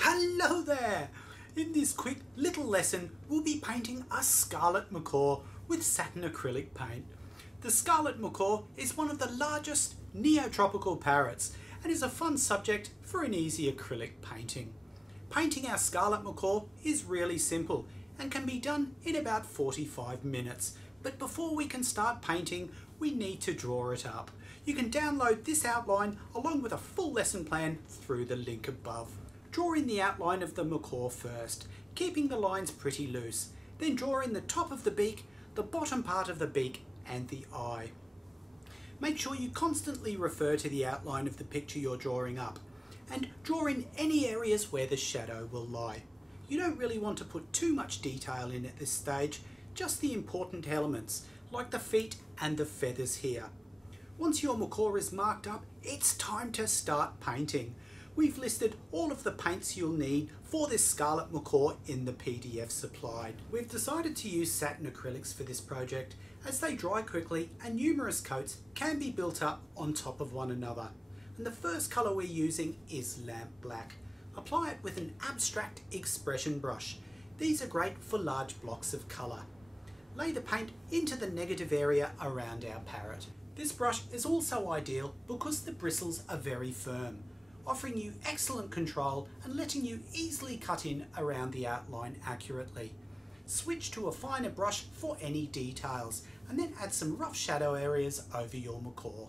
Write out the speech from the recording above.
Hello there! In this quick little lesson, we'll be painting a scarlet macaw with satin acrylic paint. The scarlet macaw is one of the largest neotropical parrots and is a fun subject for an easy acrylic painting. Painting our scarlet macaw is really simple and can be done in about 45 minutes. But before we can start painting, we need to draw it up. You can download this outline along with a full lesson plan through the link above. Draw in the outline of the macaw first, keeping the lines pretty loose. Then draw in the top of the beak, the bottom part of the beak and the eye. Make sure you constantly refer to the outline of the picture you're drawing up and draw in any areas where the shadow will lie. You don't really want to put too much detail in at this stage, just the important elements like the feet and the feathers here. Once your macaw is marked up, it's time to start painting. We've listed all of the paints you'll need for this scarlet macaw in the PDF supplied. We've decided to use satin acrylics for this project as they dry quickly and numerous coats can be built up on top of one another. And the first colour we're using is lamp black. Apply it with an abstract expression brush. These are great for large blocks of colour. Lay the paint into the negative area around our parrot. This brush is also ideal because the bristles are very firm, offering you excellent control and letting you easily cut in around the outline accurately. Switch to a finer brush for any details and then add some rough shadow areas over your macaw.